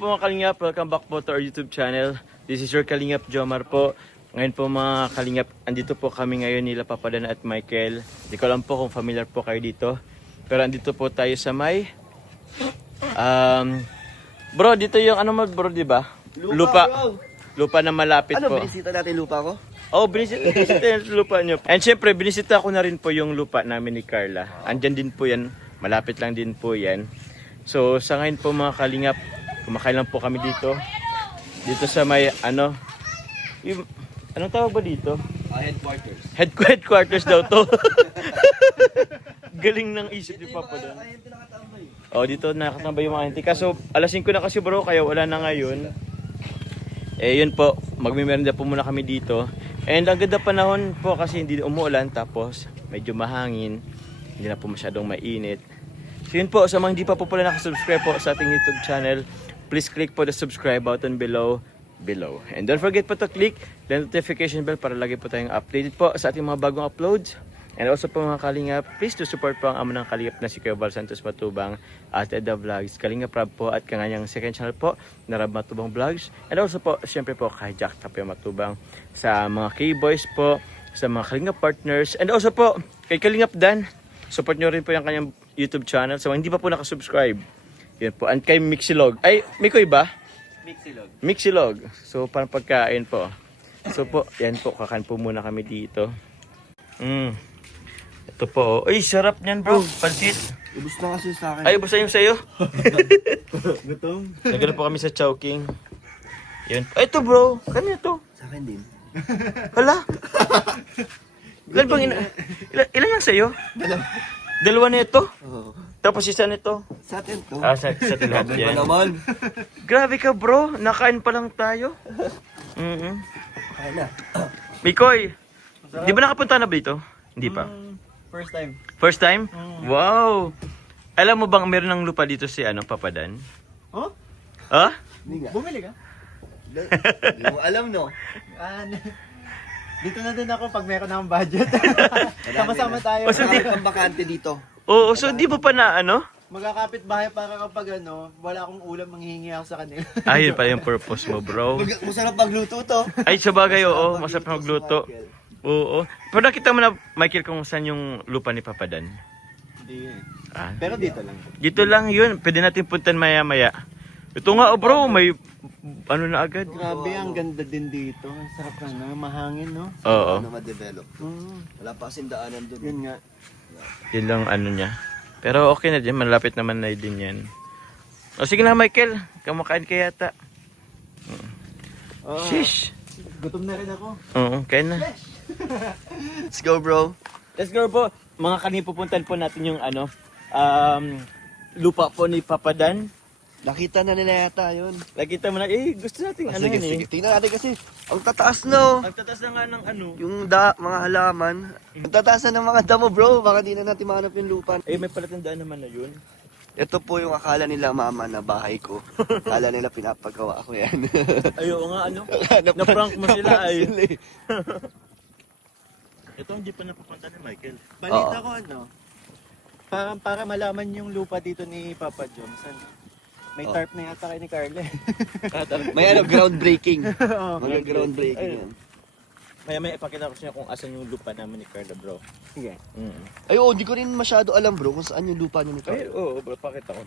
po mga Kalingap, welcome back po to our YouTube channel. This is your Kalingap Jomar po. Ngayon po mga Kalingap, andito po kami ngayon nila Papadan at Michael. Hindi ko alam po kung familiar po kayo dito. Pero andito po tayo sa may... bro, dito yung ano mo bro, di ba? Lupa. Lupa na malapit po. Ano, binisita natin lupa ko? Oh, binisita yung lupa nyo. And syempre, binisita ko na rin po yung lupa namin ni Carla. Andyan din po yan. Malapit lang din po yan. So, sa ngayon po mga Kalingap, kumakain lang po kami dito. Dito sa may, ano, yung, anong tawag ba dito? Headquarters. Headquarters daw to. Galing ng isip ni Papa doon. Oh, dito nakatambay yung mga auntie. Kaso, alas 5 na kasi bro, kaya wala na ngayon. Eh, yun po, magmimerenda po muna kami dito. And ang ganda panahon po kasi hindi umuulan, tapos medyo mahangin. Hindi na po masyadong mainit. So yun po, sa mga hindi pa po pala nakasubscribe po sa ating YouTube channel, please click po the subscribe button below. And don't forget po to click the notification bell para lagi po tayong updated po sa ating mga bagong uploads. And also po mga Kalingap, please to support po ang amo ng Kalingap na si Kuya Val Santos Matubang at Edda Vlogs, Kalingap Rab po at kanyang second channel po na Rab Matubang Vlogs. And also po, syempre po kay Jack Tapio Matubang, sa mga K-Boys po, sa mga Kalingap partners. And also po, kay Kalingap Dan, support nyo rin po yung kanyang YouTube channel. So hindi pa po nakasubscribe, yun po. And kay Mixilog, ay, Mikoy ba? Mixilog. So parang pagkain po. So po, yan po, kakan po muna kami dito. Ito po. Uy, sarap niyan bro. Pansit. Ubus na kasi sa akin. Ay, basta yung sa'yo. Gutom? Nagano po kami sa Chowking. Yun. Ay, ito bro. Kanina to. Sa akin din. Hala. Ilan bang ilan yung sa'yo? Dalawa na ito. Oo. Tapos isa nito. Sa atin to. Ah, sa lahat Ba yan. naman? Grabe ka bro. Nakain pa lang tayo. Kaya na. Mikoy, di ba nakapunta na ba dito? Hindi pa. First time. First time? Wow. Alam mo bang meron ng lupa dito si ano, Papadan? Oh? Ha? Hindi nga. Bumili ka? Hindi mo alam, no? Dito na din ako pag meron akong budget. Sama-sama tayo. O, so di- Ang bakante dito. Oo, so di mo pa na ano? Magkakapit bahay para kapag ano, wala akong ulam, manghihingi ako sa kanila. Ayun pala yung purpose mo, bro. Masarap magluto to. Ay, sabagay, oo. Masarap magluto. Oo. Pero nakita mo na, Michael, kung saan yung lupa ni Papadan? Hindi eh. Ah, Pero dito lang. dito lang yun. Pwede natin puntan maya-maya. Ito nga, oh, bro. May ano na agad. Grabe, ang ganda din dito. Ang sarap na, mahangin, no? Oo. Ano ma-develop. Wala pa kasing daanan doon. Yun nga. Yun lang ano niya. Pero okay na din. Malapit naman na din yan. O sige na, Michael. Kamakain ka yata. Oo. Shish. Gutom na rin ako. Oo, kain na. Let's go, bro. Let's go po. Mga kanina pupuntan po natin yung ano, lupa po ni Papadan. Nakita na nila yata yun. Nakita mo na, gusto natin ano Sige, yun sige. eh. Tingnan natin kasi. Ang tataas, no? Ang tatas na nga ng ano. Yung mga halaman. Ang tataas na ng mga damo, bro. Baka di na natin mahanap yung lupa. May palatandaan naman na yun. Ito po yung akala nila mama na bahay ko. Akala nila pinapagawa ko yan. Ayaw nga ano. Na-prank mo sila ay. Ito hindi pa napupunta ni Michael. Balita ko ano, para malaman yung lupa dito ni Papa Johnson. May tarp na yata kay ni Carla. May ano, groundbreaking. Oo. Mga groundbreaking Ayun. yan. May ipakita ko siya kung asan yung lupa namin ni Carla, bro. Sige. Ay, oo, di ko rin masyado alam, bro, kung saan yung lupa niyo nito. Ay, oo, bro, pakita ko.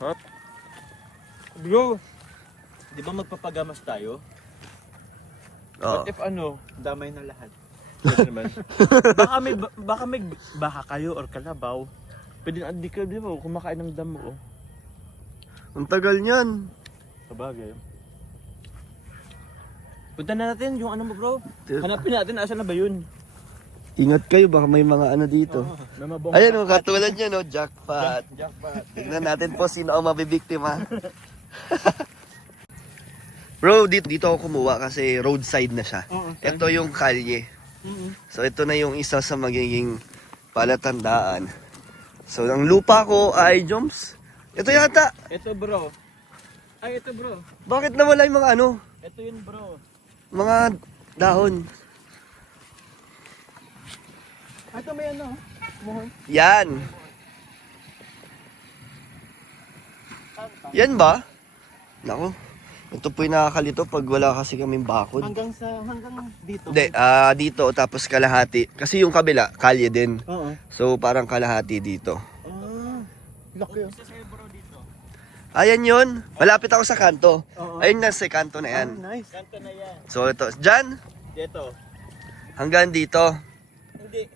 Hop. Bro, di ba magpapagamas tayo? Oo. What if ano, Damay na lahat. pwede naman. baka may baka kayo or kalabaw. Pwede na, di ka, di ba, kumakain ng damo, oh. Ang tagal niyan. Sabagay. Punta na natin yung ano mo, bro. Hanapin natin, asan na ba yun? Ingat kayo, baka may mga ano dito. May mabong. Ayan, katulad niya, no? Jackpot. Jackpot. Tignan natin po sino ang mabibiktima. Bro, dito ako kumuha kasi roadside na siya. Oo. Ito yung kalye. So ito na yung isa sa magiging palatandaan. So ang lupa ko ay Joms. Ito yata. Ito, bro. Ay, ito, bro. Bakit nawala yung mga ano? Ito yun, bro. Mga dahon. Ito may ano, muhon. Yan. Yan ba? Nako. Ito po yung nakakalito pag wala kasi kaming bakod. Hanggang dito. Hindi, dito tapos kalahati. Kasi yung kabila, kalye din. Oo. So parang kalahati dito. Laki oh. Ayan yun. Malapit ako sa kanto. Oo. Ayun na sa kanto na yan. Nice. Kanto na yan. So ito, dyan, Dito. hanggang dito. Hindi.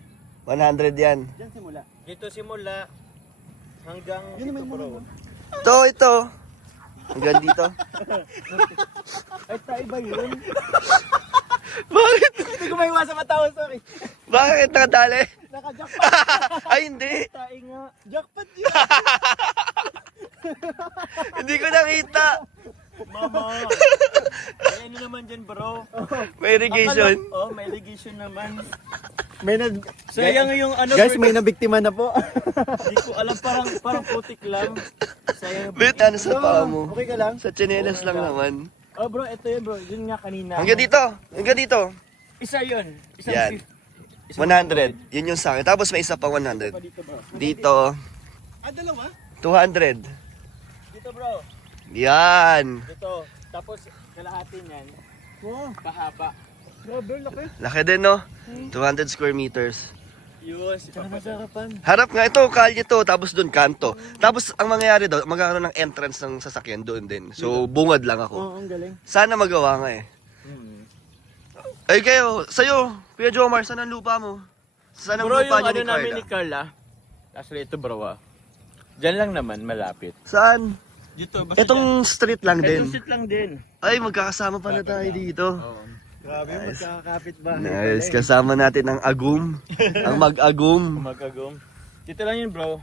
100 yan. Diyan simula. Dito simula hanggang Yun naman dito, bro. naman. Ito. Hanggang dito. Ay, iba yun. Bakit? Hindi ko may iwasan matawa, sorry. Bakit nakadali? Naka-jackpot. Ay, hindi. Taing nga. Jackpot yun. Hindi ko nakita. Mama. Ay, ano naman dyan, bro? May irrigation. May irrigation naman. May nag... Sayang yung ano. Guys, may nabiktima na po. Hindi ko alam, parang putik lang. Sayang. Wait, ano sa paa mo? Okay ka lang? Sa tsinelas lang naman. Oh, bro, ito yun, bro. Yun nga kanina. Hanggang dito. Hanggang dito. Isa yun. Isang Yan. 100. Yun yung sa akin. Tapos may isa pa 100. Dito, bro. Dito. Dalawa? 200. Dito, bro. Yan. Dito. Tapos, kalahati niyan. Wow. Pahaba. Grabe, laki. Laki din, no? 200 square meters. Yun, si Tsaka Papa. masarapan. Harap nga ito, kalye to, tapos doon kanto. Tapos ang mangyayari daw, magkakaroon ng entrance ng sasakyan doon din. So bungad lang ako. Oo, ang galing. Sana magawa nga eh. Ay kayo, sa'yo, Kuya Jomar, saan ang lupa mo? Saan ang Bro, lupa yung niyo ano ni namin Carla? ni Carla. Actually, ito bro Diyan lang naman, malapit. Saan? Dito, Itong street lang din. Sit lang din. Ay, magkakasama pala tayo dito. Grabe, magkakapit ba? Nice, kasama natin ang agum. Ang mag-agum. Magagom. Dito lang yun, bro.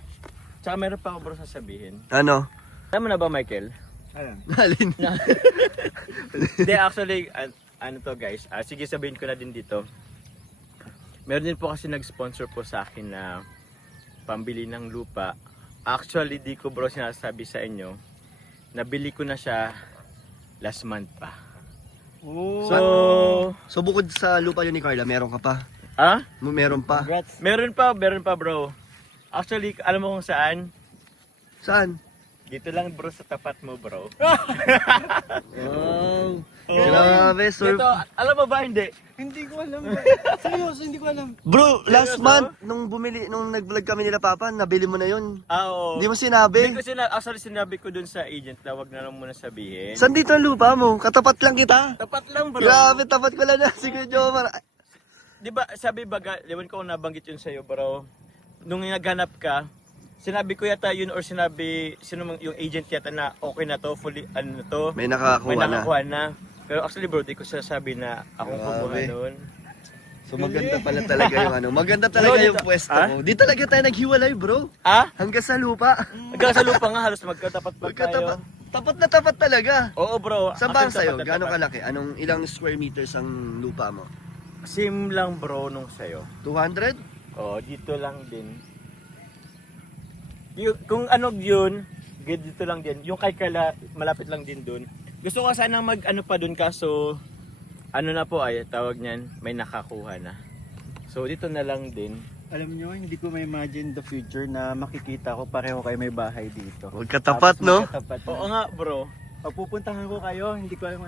Tsaka meron pa ako, bro, sasabihin. Ano? Alam mo na ba, Michael? Ayan. Alin? Hindi, actually, ano to, guys. Sige, sabihin ko na din dito. Meron din po kasi nag-sponsor po sa akin na pambili ng lupa. Actually, di ko, bro, sinasabi sa inyo. Nabili ko na siya last month pa. Oh. So bukod sa lupa yun ni Carla, meron ka pa? Ah? Meron pa? Congrats. Meron pa, bro. Actually, alam mo kung saan? Saan? Dito lang, bro, sa tapat mo, bro. Wow. Grabe, sir. Dito, alam mo ba, hindi? Hindi ko alam. Seryoso, hindi ko alam. Bro, last Seryoso? month, nung nag-vlog kami nila Papa, nabili mo na yun. Oo. Hindi mo sinabi. Hindi ko actually sinabi ko dun sa agent na wag na lang muna sabihin. Saan dito ang lupa mo? Katapat lang kita. Tapat lang, bro. Grabe, tapat ko lang na si Kuya Jomar. Di ba, sabi baga, liwan ko kung nabanggit yun sa'yo, bro. Nung naghanap ka, sinabi ko yata yun or sinabi, yung agent yata na okay na to, fully, ano na to. May May nakakuha na. nakakuha na. Pero actually, bro, di ko sasabi na akong kumuha Grabe. nun. So maganda pala talaga yung ano. Maganda talaga Bro, yung dito- pwesto Ah? mo. Di talaga tayo naghiwalay, bro. Ah? Hanggang sa lupa. Hanggang sa lupa nga, halos magkatapat pa tayo. Magkatapat. Tapat na tapat talaga. Oo, bro. Saan ba ang Actually, sa'yo? tapat na Gano'ng tapat. kalaki? Anong ilang square meters ang lupa mo? Same lang, bro, nung sa'yo. 200? Oo, dito lang din. Kung ano yun, dito lang din. Yung kay Carla, malapit lang din dun. Gusto ko sana mag-ano pa dun kaso, ano na po ay, tawag niyan, may nakakuha na. So, dito na lang din. Alam nyo, hindi ko ma-imagine the future na makikita ko pareho kayo may bahay dito. Magkatapat, Tapos no? magkatapat. Oo nga, bro. Pag pupuntahan ko kayo, hindi ko alam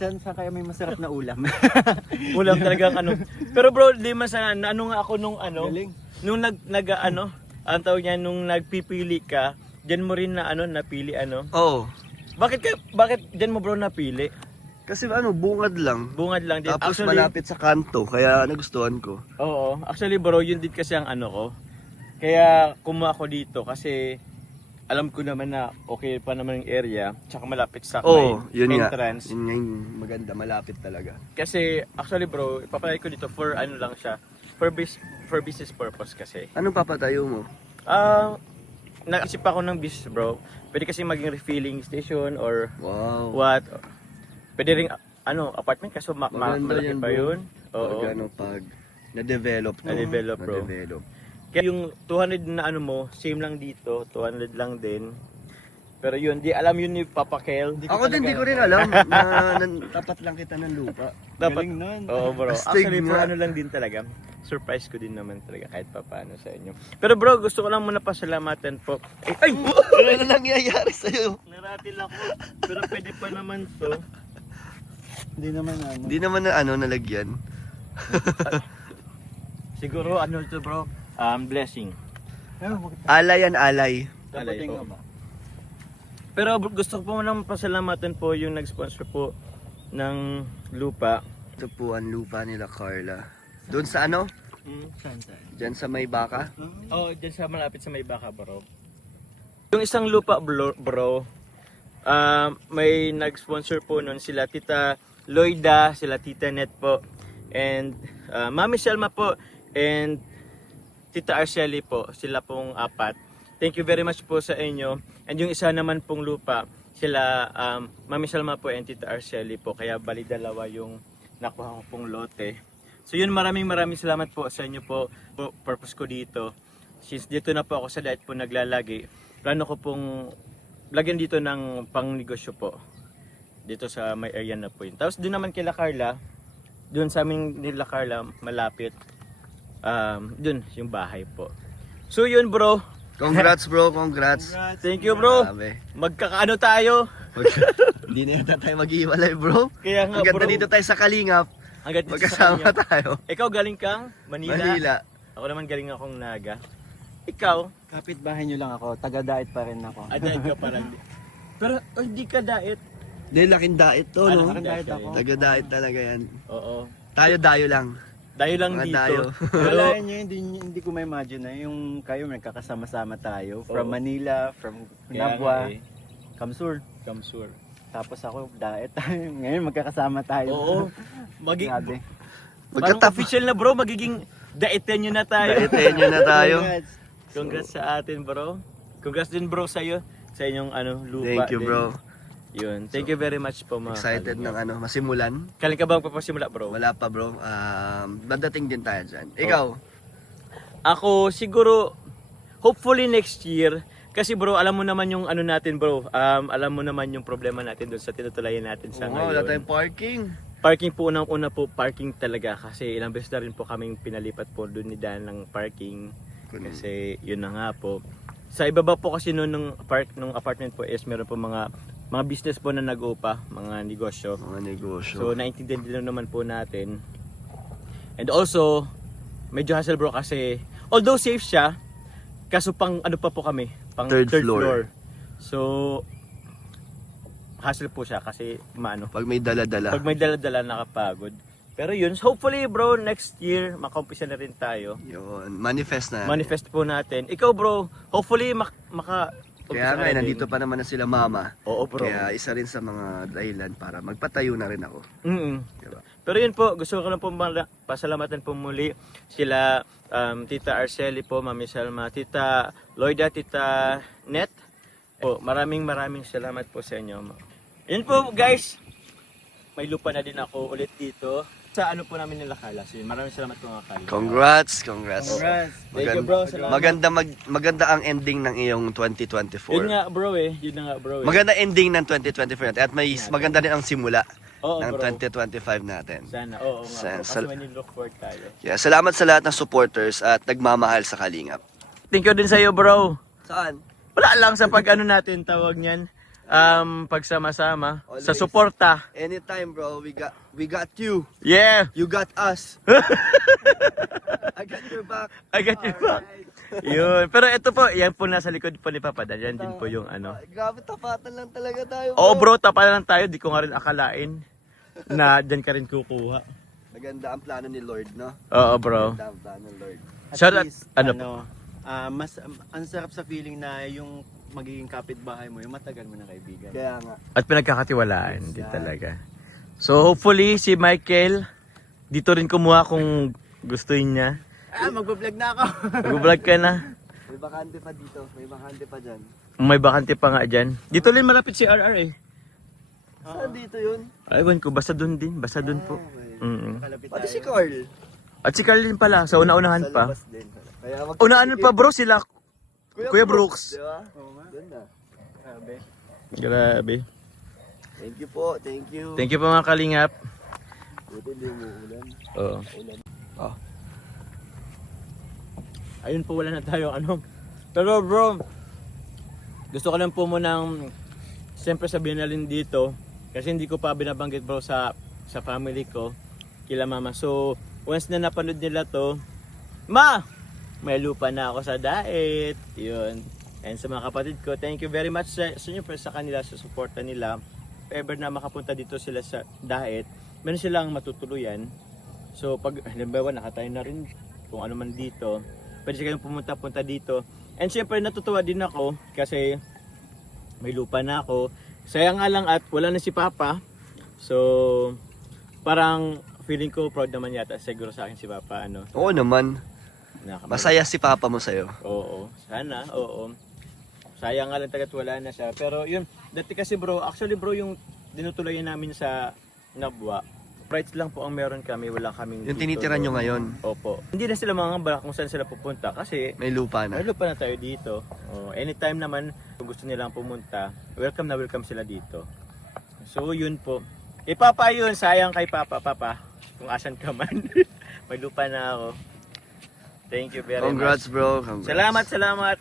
saan kayo may masarap na ulam. Ulam talagang ano. Pero bro, di man sana, ano nga ako nung ano, Galing. nung ang tawag niya, nung nagpipili ka, diyan mo rin na ano, napili ano. Oo. Bakit diyan mo bro napili? Kasi ano, bungad lang. Bungad lang din. Tapos malapit sa kanto, kaya nagustuhan ko. Oo. Actually bro, yun din kasi ang ano ko. Kaya kumuha ako dito kasi alam ko naman na okay pa naman yung area. Tsaka malapit sa Oo, may yun nga. entrance. Yun nga yung maganda, malapit talaga. Kasi actually bro, ipapalay ko dito for ano lang siya. For business purpose kasi. Anong papatayo mo? Naisip ako ng business bro. Pwede kasi maging refilling station or Wow. what. Pwede ring apartment kaso Maganda malaki yan, pa bro. yun. Oo. Pag ano, pag na-develop. no? Na-develop, bro. Na-develop. Kaya yung 200 na ano mo, same lang dito, 200 lang din. Pero yun, di alam yun ni Papa Kel. Ako din, di ko rin alam na tapat lang kita ng lupa. Dapat, Galing nun. oo bro. Astig Actually, for nga. ano lang din talaga. Surprise ko din naman talaga kahit papaano sa inyo. Pero bro, gusto ko lang muna pasalamatan po. Ay! Ano na nangyayari sa'yo? Naratil ako. Pero pwede pa naman to. Hindi naman ano. Hindi naman na nalagyan. Siguro ano to bro? Blessing. Alay yan, alay. Alay Dapating po. ka ba? Pero gusto ko po nang pasalamatan po yung nag-sponsor po ng lupa. Ito po ang lupa nila Carla. Doon sa ano? Saan? Diyan sa may baka? Oh, dyan sa malapit sa may baka bro. Yung isang lupa bro, may nag-sponsor po nun sila Tita Loida, sila Tita Net po, and Mami Selma po, and Tita Arceli po, sila pong apat. Thank you very much po sa inyo. And yung isa naman pong lupa, sila Mami Selma po and Tita Arceli po, kaya bali dalawa yung nakuha ko pong lote. So yun, maraming salamat po sa inyo po. Purpose ko dito, since dito na po ako sa diet po naglalagi, plano ko pong lagyan dito ng pangnegosyo po. Dito sa may area na po yun. Tapos doon naman kila Carla, doon sa amin nila Carla, malapit. Doon, yung bahay po. So yun bro, Congrats bro, congrats. thank you bro. Grabe. Magkakaano tayo? Hindi na yata tayo mag-iwalay bro. Kaya nga Ang ganda bro, dito tayo sa Kalingap. hanggat dito sa Magkasama kanya. tayo. Ikaw galing kang Manila. Manila. Ako naman galing akong Naga. Ikaw, Kapit-bahay nyo lang ako. Taga-diet pa rin ako. adayat ka parang. Pero hindi ka diet. Hindi, laking dait to, no? Laking diet ako. Taga-dait talaga yan. Oo. Tayo dayo lang. Dayo lang Mga dito. dayo. Pero Wala nyo, hindi ko ma-imagine na yung kayo nagkakasama-sama tayo. From Oo. Manila, from kaya Nabwa, nga eh, Kamsur. Kamsur. Tapos ako, diet. Ngayon magkakasama tayo. Oo. Grabe. Parang Magkatap. official na bro, magiging daetenyo na tayo. Daetenyo na tayo. Congrats. Congrats sa atin bro. Congrats din bro sa iyo, sa inyong lupa. Thank you din. bro. Yun. Thank you very much po mga Excited ng kalingap. masimulan. Kaling ka ba magpapasimula bro? Wala pa bro. Dadating din tayo dyan. Ikaw? Ako siguro hopefully next year kasi bro, alam mo naman yung ano natin bro. Alam mo naman yung problema natin doon sa tinutulayan natin sa Oo, ngayon. wala tayong parking. Parking po unang-una po, parking talaga kasi ilang beses na rin po kaming pinalipat po doon ni Dan ng parking. Kasi yun na nga po. Sa ibaba po kasi noon ng apartment po is meron po mga business po na nag-upa, mga negosyo. Mga negosyo. So naintindihan din naman po natin. And also, medyo hassle bro kasi although safe siya, kaso pang ano pa po kami, pang Third third floor. floor. So hassle po siya kasi maano. Pag may dala-dala. Pag may dala-dala nakapagod. Pero yun, hopefully bro, next year makaumpisa na rin tayo. Yun, manifest na. Manifest po natin. Ikaw bro, hopefully Kaya nga, nandito pa naman na sila mama. Oo bro. Kaya isa rin sa mga dahilan para magpatayo na rin ako. Diba? Pero yun po, gusto ko lang po pasalamatan po muli sila Tita Arceli po, Mami Selma, Tita Loida, Tita Net. Po, maraming salamat po sa inyo. Yun po guys, may lupa na din ako ulit dito. Sa ano po namin nila Carla. So, maraming salamat po mga Carla. Congrats. Congrats. Thank you bro, salamat. Maganda ang ending ng iyong 2024. Yun nga bro yun na nga bro Maganda ending ng 2024 natin. At may maganda din ang simula Oo, ng bro. 2025 natin. Sana, oo nga. Kasi when you look forward tayo. Yeah, salamat sa lahat ng supporters at nagmamahal sa Kalingap. Thank you din sa iyo bro. Saan? Wala lang sa pag-ano natin tawag niyan. Pagsama-sama. Always. Sa suporta. Anytime bro, we got you. Yeah! You got us. I got your back. I got your back. Yun. Pero ito po, yan po nasa likod po ni Papa Dan. Yan din po yung ano. Grabe, tapatan lang talaga tayo. Oo bro, tapalan lang tayo. Di ko nga rin akalain na dyan ka rin kukuha. Maganda ang plano ni Lord, no? Oo bro. Maganda ang plano ni Lord. At Shout out- least, ano mas ang sarap sa feeling na yung magiging kapitbahay mo, yung matagal mo na kaibigan. Kaya nga. At pinagkakatiwalaan din talaga. So hopefully si Michael dito rin kumuha kung gustuin niya. Magbablog na ako. Mag-vlog ka na. May bakante pa dito. May bakante pa dyan. May bakante pa nga dyan. Dito rin malapit si RR eh. Saan dito yun? Aywan ko, basta dun din. Basta dun po. Okay. Kalapit Pati tayo. si Carl. At si Carl din pala, sa una-unahan Sa pa. labas din. Kaya Unahan pa bro sila, Kuya Brooks. Di ba? Oo nga. Doon na. Grabe. Thank you po, thank you. Thank you po mga kalingap. Buti hindi umuulan. Oo. Oh. Ayun po, wala na tayo ano. Pero bro, gusto ko lang po munang siyempre sabihin na rin dito kasi hindi ko pa binabanggit bro sa family ko, kila mama. So, once na napanood nila to, ma! May lupa na ako sa diet. Yun. And sa mga kapatid ko, thank you very much sa inyo sa kanila, sa suporta nila. If ever na makapunta dito sila sa diet, meron silang matutuluyan. So, pag halimbawa nakatayo na rin kung ano man dito, pwede kayong pumunta dito. And syempre natutuwa din ako kasi may lupa na ako. Sayang nga lang at wala na si Papa. So, parang feeling ko proud naman yata siguro sa akin si Papa. Ano, Oo naman. Masaya si Papa mo sa'yo. Oo, sana, oo. Sayang nga lang tagat wala na siya. Pero yun, dati kasi bro, actually bro, yung dinutulayan namin sa Nabwa, rights lang po ang meron kami, wala kaming Yung tinitira nyo ngayon, Opo. Hindi na sila mga kung saan sila pupunta kasi may lupa na. may lupa na tayo dito. Anytime naman kung gusto nilang pumunta, welcome na welcome sila dito. So yun po. Eh Papa yun, sayang kay Papa, kung asan ka man. May lupa na ako. Thank you very Congrats much. bro, congrats. Salamat.